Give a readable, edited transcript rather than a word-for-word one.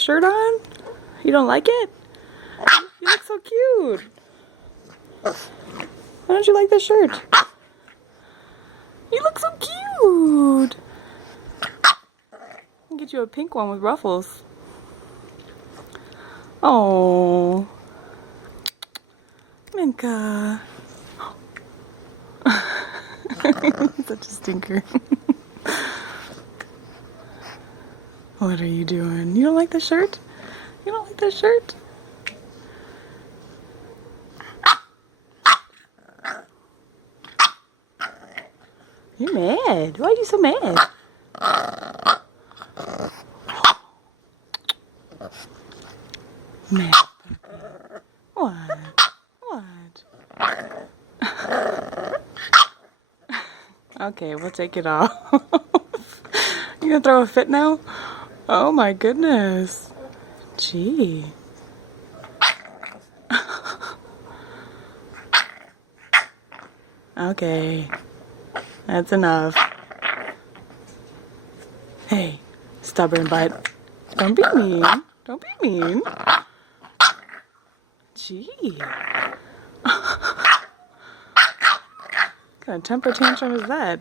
Shirt on? You don't like it? You look so cute. Why don't you like this shirt? You look so cute. I'll get you a pink one with ruffles. Oh, Minka. Such a stinker. What are you doing? You don't like the shirt? You don't like that shirt? You're mad. Why are you so mad? Mad. What? What? Okay, we'll take it off. You gonna throw a fit now? Oh my goodness. Gee. Okay. That's enough. Hey, stubborn butt. Don't be mean. Don't be mean. Gee. What kind of temper tantrum is that?